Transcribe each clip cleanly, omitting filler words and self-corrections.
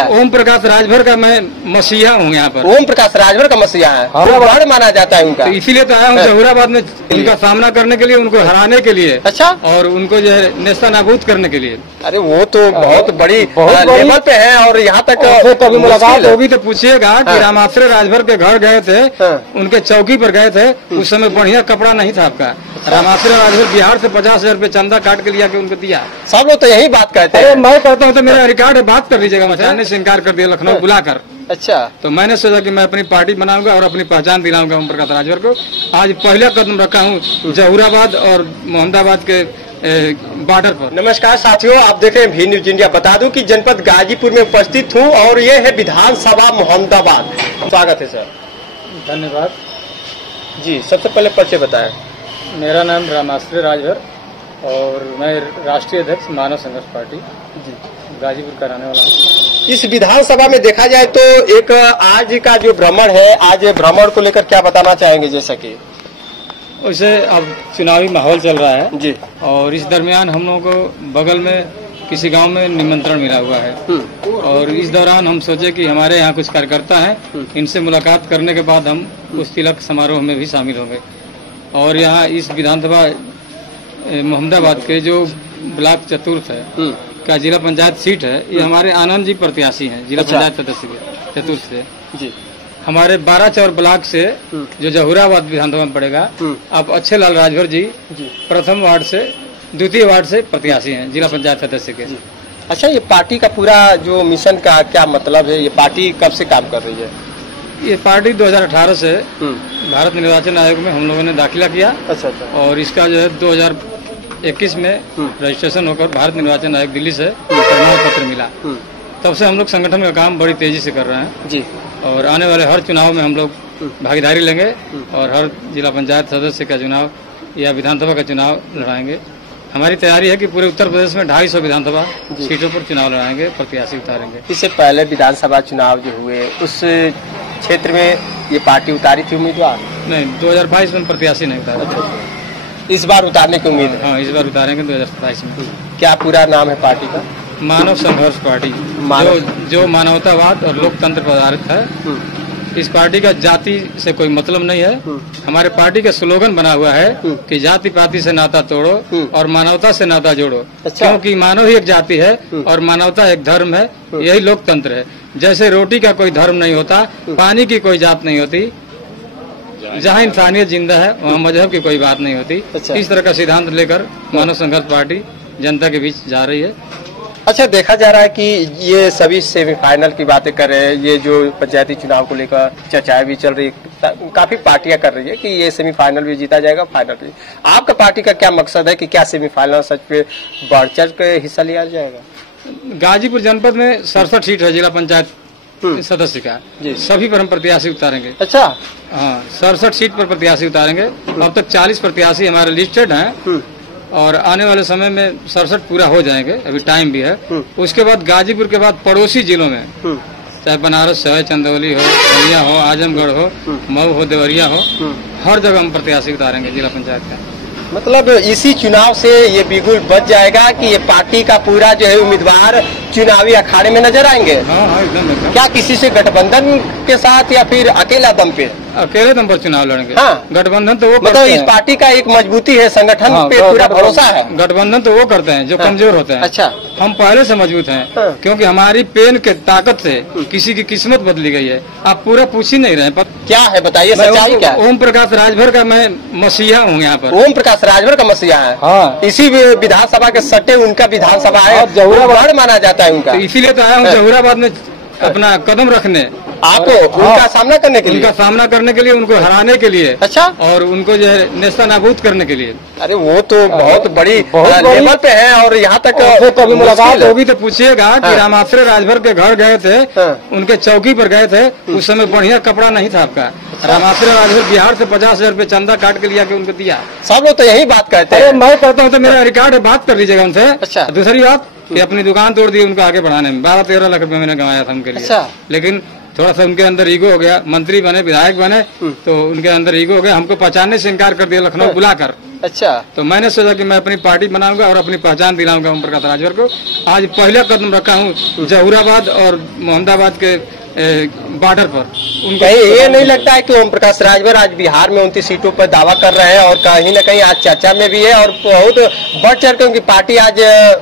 ओम प्रकाश राजभर का मैं मसीहा हूँ यहाँ पर। ओम प्रकाश राजभर का मसीहा है, वो गढ़ माना जाता है उनका, तो इसीलिए तो आया हूँ जहूराबाद में उनका सामना करने के लिए, उनको हराने के लिए। अच्छा, और उनको जो है नेस्ता नाबूद करने के लिए। अरे वो तो बहुत बड़ी लेवल पे है, और यहाँ तक कभी मुलाकात होगी तो पूछिएगा कि रामाश्रय राजभर के घर गए थे, उनके चौकी पर गए थे, उस समय बढ़िया कपड़ा नहीं था आपका। रामाश्रय राजभर बिहार से 50,000 रुपये चंदा काट के लिया के उनको दिया। सब लोग तो यही बात कहते हैं। मैं कहता हूँ तो मेरा रिकॉर्ड है, बात कर लीजिएगा। मचाने से इनकार कर दिया लखनऊ बुलाकर। अच्छा, तो मैंने सोचा कि मैं अपनी पार्टी बनाऊंगा और अपनी पहचान दिलाऊंगा ओम प्रकाश राजभर को। आज पहला कदम रखा हूँ जहूराबाद और मोहम्मदाबाद के बॉर्डर पर। नमस्कार साथियों, आप देख रहे हैं भी न्यूज इंडिया। बता दूं कि जनपद गाजीपुर में उपस्थित हूं और ये है विधानसभा मोहम्मदाबाद। स्वागत है सर। धन्यवाद जी। सबसे पहले परिचय बताएं। मेरा नाम रामाश्रय राजभर और मैं राष्ट्रीय अध्यक्ष मानव संघर्ष पार्टी जी गाजीपुर का रहने वाला हूँ। इस विधानसभा में देखा जाए तो एक आज का जो भ्रमण है, आज भ्रमण को लेकर क्या बताना चाहेंगे? जैसा कि वैसे अब चुनावी माहौल चल रहा है जी, और इस दरमियान हम लोगों को बगल में किसी गांव में निमंत्रण मिला हुआ है, और इस दौरान हम सोचे कि हमारे यहाँ कुछ कार्यकर्ता हैं, इनसे मुलाकात करने के बाद हम उस तिलक समारोह में भी शामिल होंगे। और यहाँ इस विधानसभा मोहम्मदाबाद के जो ब्लॉक चतुर्थ है का जिला पंचायत सीट है, ये हमारे आनंद जी प्रत्याशी हैं, जिला पंचायत सदस्य के चतुर्थ से जी। हमारे 12 चौर ब्लॉक से जो जहूराबाद विधानसभा में पड़ेगा, अब अच्छे लाल राजभर जी प्रथम वार्ड से द्वितीय वार्ड से प्रत्याशी हैं, जिला पंचायत सदस्य के। अच्छा, ये पार्टी का पूरा जो मिशन का क्या मतलब है? ये पार्टी कब से काम कर रही है? ये पार्टी 2018 से भारत निर्वाचन आयोग में हम लोगों ने दाखिला किया। अच्छा। और इसका जो है 2021 में रजिस्ट्रेशन होकर भारत निर्वाचन आयोग दिल्ली से प्रमाण पत्र मिला। तब से हम लोग संगठन का काम बड़ी तेजी से कर रहे हैं जी। और आने वाले हर चुनाव में हम लोग भागीदारी लेंगे और हर जिला पंचायत सदस्य का चुनाव या विधानसभा का चुनाव लड़ाएंगे। हमारी तैयारी है कि पूरे उत्तर प्रदेश में 250 विधानसभा सीटों पर चुनाव लड़ाएंगे, प्रत्याशी उतारेंगे। इससे पहले विधानसभा चुनाव जो हुए उस क्षेत्र में ये पार्टी उतारी थी उम्मीदवार? नहीं, 2022 में प्रत्याशी नहीं उतारा। इस बार उतारने की उम्मीद है? हाँ, इस बार उतारेंगे 2027 में। क्या पूरा नाम है पार्टी का? मानव संघर्ष पार्टी, जो मानवतावाद और लोकतंत्र पर आधारित है। इस पार्टी का जाति से कोई मतलब नहीं है। हमारे पार्टी का स्लोगन बना हुआ है कि जाति पाति से नाता तोड़ो और मानवता से नाता जोड़ो। अच्छा। क्योंकि मानव ही एक जाति है और मानवता एक धर्म है, यही लोकतंत्र है। जैसे रोटी का कोई धर्म नहीं होता, पानी की कोई जात नहीं होती, जहाँ इंसानियत जिंदा है वहाँ मजहब की कोई बात नहीं होती। अच्छा। इस तरह का सिद्धांत लेकर मानव संघर्ष पार्टी जनता के बीच जा रही है। अच्छा, देखा जा रहा है कि ये सभी सेमीफाइनल की बातें कर रहे हैं, ये जो पंचायती चुनाव को लेकर चर्चाएं भी चल रही है, काफी पार्टियां कर रही है कि ये सेमीफाइनल भी जीता जाएगा, फाइनल भी। आपका पार्टी का क्या मकसद है कि क्या सेमीफाइनल सच पे बढ़ चढ़ के हिस्सा लिया जाएगा? गाजीपुर जनपद में 67 सीट है जिला पंचायत सदस्य का, सभी पर हम प्रत्याशी उतारेंगे। अच्छा, हाँ, 67 सीट पर प्रत्याशी उतारेंगे। अब तक 40 प्रत्याशी हमारे लिस्टेड हैं और आने वाले समय में 67 पूरा हो जाएंगे, अभी टाइम भी है। उसके बाद गाजीपुर के बाद पड़ोसी जिलों में, चाहे बनारस हो, चंदौली हो, बलिया हो, आजमगढ़ हो, मऊ हो, देवरिया हो, हर जगह हम प्रत्याशी उतारेंगे जिला पंचायत का। मतलब इसी चुनाव से ये बिल्कुल बच जाएगा कि ये पार्टी का पूरा जो है उम्मीदवार चुनावी अखाड़े में नजर आएंगे? हाँ, एकदम। क्या किसी से गठबंधन के साथ या फिर अकेला दम पे? अकेले दम पर चुनाव लड़ेंगे। हाँ, गठबंधन तो वो मतलब इस पार्टी का एक मजबूती है, संगठन पे पूरा भरोसा है। गठबंधन तो वो करते हैं जो कमजोर होते हैं। अच्छा, हम पहले से मजबूत हैं, क्योंकि हमारी पेन के ताकत से किसी की किस्मत बदली गई है। आप पूरा पूछ ही नहीं रहे क्या है, बताइए सच्चाई क्या? ओम प्रकाश राजभर का मैं मसीहा हूँ यहाँ पर। ओम प्रकाश राजभर का मसीहा है? हाँ। इसी विधानसभा के सट्टे उनका विधानसभा है, जहूराबाद माना जाता है उनका। इसीलिए तो आया हूँ जहूराबाद में अपना कदम रखने, आपको उनका सामना करने के लिए, उनको हराने के लिए। अच्छा, और उनको जो है नेस्ता नाबूद करने के लिए। अरे वो तो बहुत बड़ी लेवल पे है, और यहाँ तक कभी मुलाकात होगी तो पूछिएगा कि रामाश्रय राजभर के घर गए थे, उनके चौकी पर गए थे, उस समय बढ़िया कपड़ा नहीं था आपका। रामाश्रय राजभर बिहार से 50,000 रुपये चंदा काट के लिया के उनको दिया। सब लोग तो यही बात कहते हैं। मैं कहता हूँ तो मेरा रिकॉर्ड है, बात कर लीजिएगा उनसे। अच्छा, दूसरी बात कि अपनी दुकान तोड़ दी उनको आगे बढ़ाने में, 12-13 लाख रुपए मैंने गंवाया था उनके लिए। लेकिन थोड़ा सा उनके अंदर ईगो हो गया, मंत्री बने, विधायक बने, तो उनके अंदर ईगो हो गया, हमको पहचानने से इनकार कर दिया लखनऊ बुलाकर। अच्छा, तो मैंने सोचा कि मैं अपनी पार्टी बनाऊंगा और अपनी पहचान दिलाऊंगा ओम प्रकाश राजभर को। आज पहला कदम रखा हूँ जहूराबाद और मोहम्मदाबाद के बॉर्डर पर। कहीं ये नहीं लगता है कि ओम प्रकाश राजभर आज बिहार में 29 सीटों पर दावा कर रहे हैं और कहीं न कहीं आज चर्चा में भी है और बहुत बढ़ चढ़ के उनकी पार्टी आज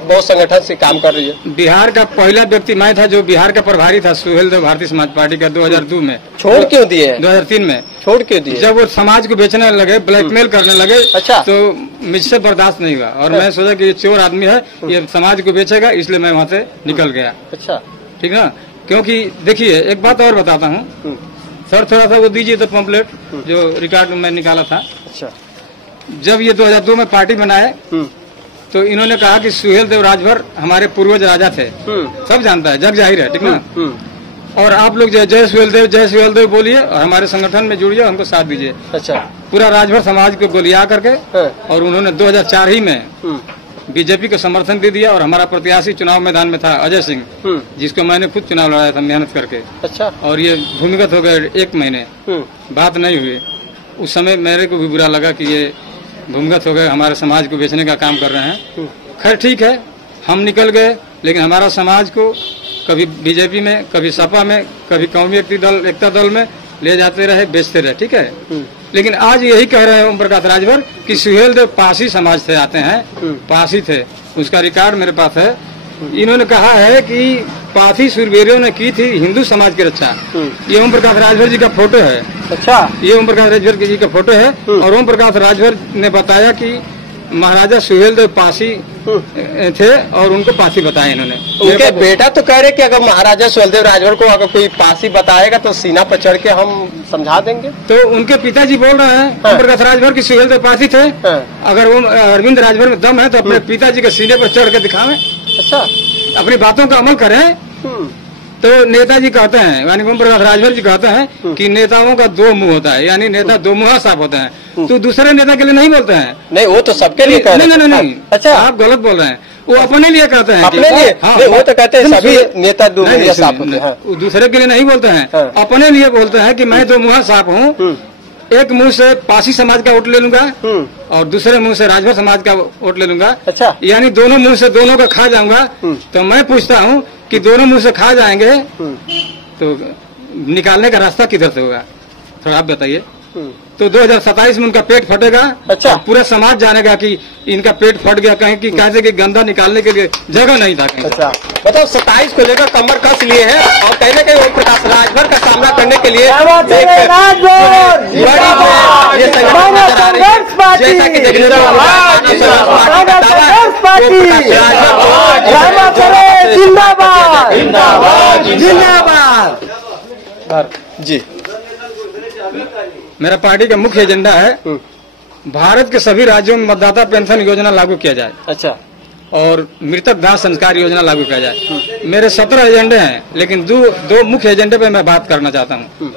बहुत संगठन से काम कर रही है। बिहार का पहला व्यक्ति मैं था जो बिहार का प्रभारी था, सुहेल देव, भारतीय समाज पार्टी का 2002 में। छोड़ क्यों दिए? 2003 में छोड़ क्यों दिए? जब वो समाज को बेचने लगे, ब्लैकमेल करने लगे, अच्छा, तो मुझसे बर्दाश्त नहीं हुआ और मैं सोचा कि ये चोर आदमी है, ये समाज को बेचेगा, इसलिए मैं वहाँ से निकल गया। अच्छा, ठीक ना, क्योंकि देखिए एक बात और बताता हूँ सर, थोड़ा सा वो दीजिए तो पम्पलेट जो रिकॉर्ड में निकाला था। अच्छा, जब ये 2002 में पार्टी बनाए तो इन्होंने कहा कि सुहेल देव राजभर हमारे पूर्वज राजा थे, सब जानता है, जग जाहिर है, ठीक ना। और आप लोग जय सुहेल देव बोलिए और हमारे संगठन में जुड़िए, हमको साथ दीजिए। अच्छा, पूरा राजभर समाज को गोलिया करके और उन्होंने 2004 ही में बीजेपी को समर्थन दे दिया और हमारा प्रत्याशी चुनाव मैदान में था अजय सिंह, जिसको मैंने खुद चुनाव लड़ाया था मेहनत करके। अच्छा, और ये भूमिगत हो गए 1 महीने, बात नहीं हुई। उस समय मेरे को भी बुरा लगा कि ये भूमिगत हो गए, हमारे समाज को बेचने का काम कर रहे हैं। खैर ठीक है, हम निकल गए, लेकिन हमारा समाज को कभी बीजेपी में, कभी सपा में, कभी कौमी एकता दल में ले जाते रहे, बेचते रहे, ठीक है। लेकिन आज यही कह रहे हैं ओम प्रकाश राजभर कि सुहेल देव पासी समाज से आते हैं, पासी थे, उसका रिकॉर्ड मेरे पास है। इन्होंने कहा है कि पासी शूरवीरों ने की थी हिंदू समाज की रक्षा। ये ओम प्रकाश राजभर जी का फोटो है। अच्छा, ये ओम प्रकाश राजभर जी का फोटो है और ओम प्रकाश राजभर ने बताया कि महाराजा सुहेल देव पासी थे और उनको पासी बताया इन्होंने। उनके बेटा तो कह रहे कि अगर महाराजा सुहेल देव राजभर को अगर कोई पासी बताएगा तो सीना पर चढ़ के हम समझा देंगे। तो उनके पिताजी बोल रहे हैं ओम प्रकाश राजभर की सुहेल देव पासी थे। अगर वो अरविंद राजभर में दम है तो अपने पिताजी के सीने पर चढ़ के दिखावे। अच्छा, अपनी बातों का अमल करें। तो नेताजी कहते हैं, यानी ओम प्रकाश राजभर जी कहते हैं कि नेताओं का 2 मुंह होता है, यानी नेता 2 मुंह साफ होते हैं। तो दूसरे नेता के लिए नहीं बोलते हैं। नहीं, वो तो सबके लिए कह रहे हैं। नहीं, अच्छा, आप गलत बोल रहे हैं। वो अपने लिए कहते हैं, अपने लिए। हाँ, वो तो कहते हैं सभी नेता 2 मुंह साफ होते हैं। दूसरे के लिए नहीं बोलते हैं, अपने लिए बोलते हैं कि मैं 2 मुंह साफ हूँ। एक मुंह से पासी समाज का वोट ले लूंगा और दूसरे मुंह से राजभर समाज का वोट ले लूंगा। अच्छा, यानी दोनों मुंह से दोनों का खा जाऊंगा। तो मैं पूछता हूँ कि दोनों मुंह से खा जाएंगे तो निकालने का रास्ता किधर से होगा, थोड़ा आप बताइए। तो 2027 में उनका पेट फटेगा। अच्छा, पूरा समाज जानेगा कि इनका पेट फट गया, कहीं कि कैसे कि गंदा निकालने के लिए जगह नहीं था कहीं। अच्छा, मतलब 27 को लेकर कमर कस लिए हैं और कहीं न कहीं ओम प्रकाश राजभर का सामना करने के लिए ये जी मेरा पार्टी का मुख्य एजेंडा है भारत के सभी राज्यों में मतदाता पेंशन योजना लागू किया जाए। अच्छा, और मृतक दाह संस्कार योजना लागू किया जाए। मेरे 17 एजेंडे हैं, लेकिन दो मुख्य एजेंडे पे मैं बात करना चाहता हूँ।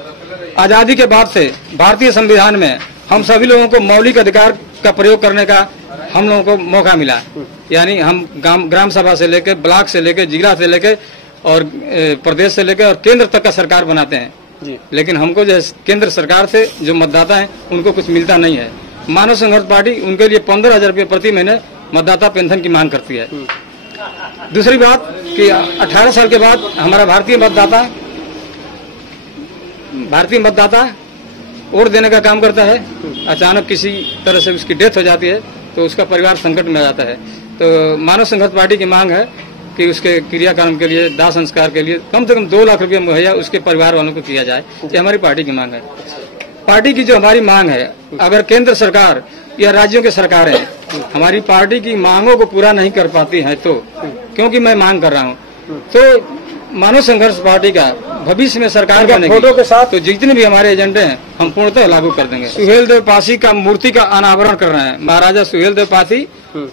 आजादी के बाद से भारतीय संविधान में हम सभी लोगों को मौलिक अधिकार का प्रयोग करने का हम लोगों को मौका मिला। यानी हम ग्राम सभा से लेकर, ब्लॉक से लेकर, जिला से लेकर और प्रदेश से लेकर और केंद्र तक का सरकार बनाते हैं जी। लेकिन हमको जो केंद्र सरकार से जो मतदाता है उनको कुछ मिलता नहीं है। मानव संघर्ष पार्टी उनके लिए 15,000 रुपये प्रति महीने मतदाता पेंशन की मांग करती है। दूसरी बात कि 18 साल के बाद हमारा भारतीय मतदाता वोट देने का काम करता है। अचानक किसी तरह से उसकी डेथ हो जाती है तो उसका परिवार संकट में आ जाता है। तो मानव संघर्ष पार्टी की मांग है कि उसके क्रियाक्रम के लिए, दाह संस्कार के लिए कम से कम 2 लाख रुपए मुहैया उसके परिवार वालों को किया जाए। ये हमारी पार्टी की मांग है। पार्टी की जो हमारी मांग है, अगर केंद्र सरकार या राज्यों की सरकारें हमारी पार्टी की मांगों को पूरा नहीं कर पाती हैं तो, क्योंकि मैं मांग कर रहा हूँ, तो मानव संघर्ष पार्टी का भविष्य में सरकार बनेगी के साथ तो जितने भी हमारे एजेंडे हैं हम पूर्णतः लागू कर देंगे। सुहेल देव पासी का मूर्ति का अनावरण कर रहे हैं। महाराजा सुहेल देव पासी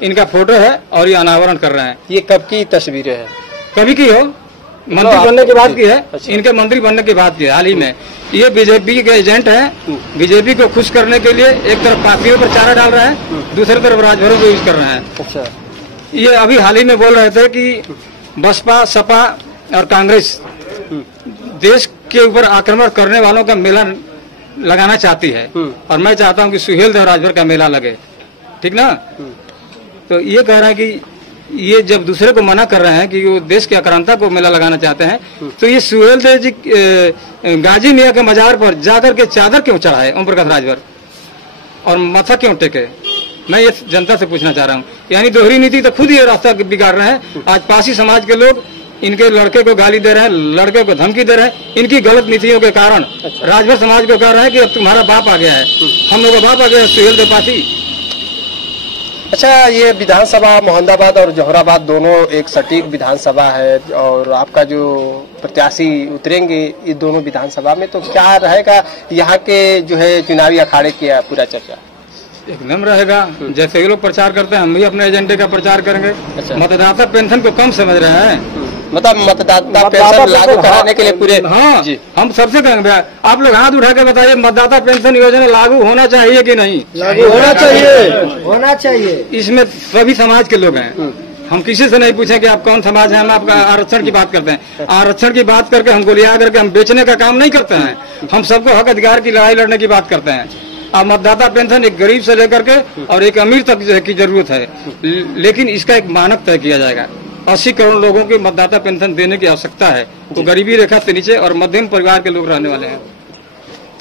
इनका फोटो है और ये अनावरण कर रहे हैं। ये कब की तस्वीरें हैं? कभी की हो, मंत्री बनने के बाद की है। इनके मंत्री बनने के बाद की है, हाल ही में। ये बीजेपी के एजेंट हैं। बीजेपी को खुश करने के लिए एक तरफ पार्टियों पर चारा डाल रहे हैं, दूसरी तरफ राजभरों को यूज कर रहे हैं। अच्छा, ये अभी हाल ही में बोल रहे थे कि बसपा, सपा और कांग्रेस देश के ऊपर आक्रमण करने वालों का मेला लगाना चाहती है और मैं चाहता हूं कि सुहेल देव राजभर का मेला लगे। ठीक ना। तो ये कह रहा है कि ये जब दूसरे को मना कर रहे हैं कि वो देश की अक्रांता को मेला लगाना चाहते हैं, तो ये सुहेल देव जी गाजी मियाँ के मजार पर जाकर के चादर क्यों चढ़ाए ओम प्रकाश राजभर और माथा क्यों टेके? मैं ये जनता से पूछना चाह रहा हूँ। यानी दोहरी नीति तो खुद ये रास्ता बिगाड़ रहे हैं। आज पासी समाज के लोग इनके लड़के को गाली दे रहे हैं, लड़के को धमकी दे रहे हैं, इनकी गलत नीतियों के कारण। राजभर समाज को कह रहे हैं कि अब तुम्हारा बाप आ गया है, हम लोग का बाप आ गया है, सुहेल देव पासी। अच्छा, ये विधानसभा मोहम्मदाबाद और जौहराबाद दोनों एक सटीक विधानसभा है और आपका जो प्रत्याशी उतरेंगे ये दोनों विधानसभा में, तो क्या रहेगा यहाँ के जो है चुनावी अखाड़े की पूरा चर्चा? एकदम रहेगा। जैसे ये लोग प्रचार करते हैं, हम भी अपने एजेंडे का प्रचार करेंगे। अच्छा। मतदाता पेंशन को कम समझ रहे हैं, मतलब मतदाता पेंशन लागू कराने के लिए पूरे। हाँ जी, हम सबसे कहेंगे आप लोग हाथ उठा के बताइए, मतदाता पेंशन योजना लागू होना चाहिए कि नहीं? लागू होना चाहिए, होना चाहिए। इसमें सभी समाज के लोग हैं। हम किसी से नहीं पूछे कि आप कौन समाज है, हम आपका आरक्षण की बात करते हैं। आरक्षण की बात करके हमको लिया करके हम बेचने का काम नहीं करते हैं। हम सबको हक अधिकार की लड़ाई लड़ने की बात करते हैं। अब मतदाता पेंशन एक गरीब से लेकर के और एक अमीर तक की जरूरत है, लेकिन इसका एक मानक तय किया जाएगा। 80 करोड़ लोगों की मतदाता पेंशन देने की आवश्यकता है, तो गरीबी रेखा से नीचे और मध्यम परिवार के लोग रहने वाले हैं।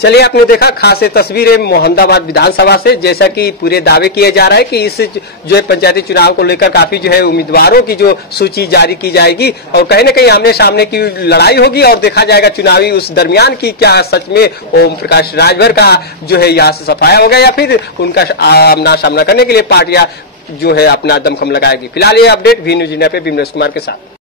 चलिए, आपने देखा खास तस्वीरें मोहम्मदाबाद विधानसभा से, जैसा कि पूरे दावे किए जा रहा है कि इस जो है पंचायती चुनाव को लेकर काफी जो है उम्मीदवारों की जो सूची जारी की जाएगी और कहीं न कहीं आमने सामने की लड़ाई होगी और देखा जाएगा चुनावी उस दरमियान की क्या सच में ओम प्रकाश राजभर का जो है यहाँ से सफाया होगा या फिर उनका आमना सामना करने के लिए पार्टियां जो है अपना दमखम लगाएगी। फिलहाल ये अपडेट वी न्यूज इंडिया पे बिमलेश कुमार के साथ।